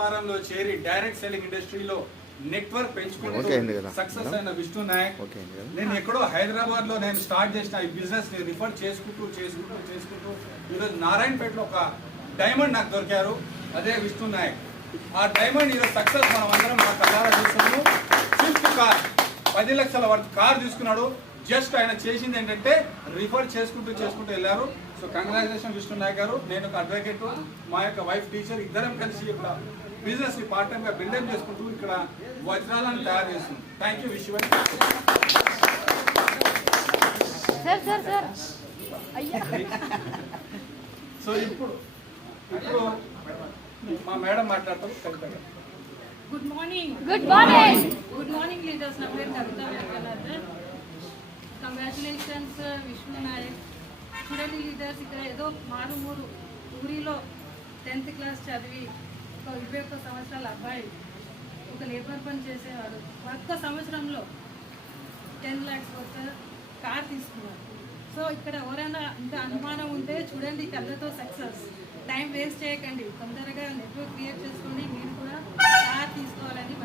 వ్యాపారంలో చేరి direct selling ఇండస్ట్రీలో నెట్వర్క్ పెంచుకుంటూ సక్సెస్ అయిన విష్ణు నాయక్. నేను ఎక్కడో హైదరాబాద్ లో నేను స్టార్ట్ చేసిన ఈ బిజినెస్ ని రిఫర్ చేసుకుంటూ ఈరోజు నారాయణపేటలో ఒక డైమండ్ నాకు దొరికారు, అదే విష్ణు నాయక్. ఆ డైమండ్ ఈరోజు సక్సెస్ మనం అందరం మా కళ్ళారా చూస్తున్నాము. స్విఫ్ట్ కార్ 10 లక్షల వర్త్ కార్ తీసుకున్నాడు. జస్ట్ ఆయన చేసింది ఏంటంటే రిఫర్ చేసుకుంటూ వెళ్ళారు. సో కంగ్రాచులేషన్ విష్ణు నాయక్ గారు. నేను ఒక అడ్వకేట్, మా యొక్క వైఫ్ టీచర్, ఇద్దరం కలిసి ఇక్కడ బిజినెస్ ని పార్ట్ టైం గా బిల్డప్ చేసుకుంటూ ఇక్కడ వజ్రాలను తయారు చేస్తుంది. Thank you wish. సో ఇప్పుడు మా మేడం మాట్లాడతాం. Good morning leaders. నా పేరు కవిత వెంకటనాథన్. కంగ్రాచులేషన్స్ విష్ణు నాయక్. చూడండి లీడర్స్, ఇక్కడ ఏదో మారుమూరు ఊరిలో 10th క్లాస్ చదివి ఒక 21 సంవత్సరాల అబ్బాయి ఒక లేబర్ పని చేసేవాడు. ఒక్క సంవత్సరంలో 10 lakhs వర్త్ కార్ తీసుకున్నారు. సో ఇక్కడ ఎవరైనా ఇంకా అనుమానం ఉంటే చూడండి, కళ్ళతో సక్సెస్. టైం వేస్ట్ చేయకండి, తొందరగా నెట్వర్క్ క్రియేట్ చేసుకోండి. మీరు కూడా కార్ తీసుకోవాలని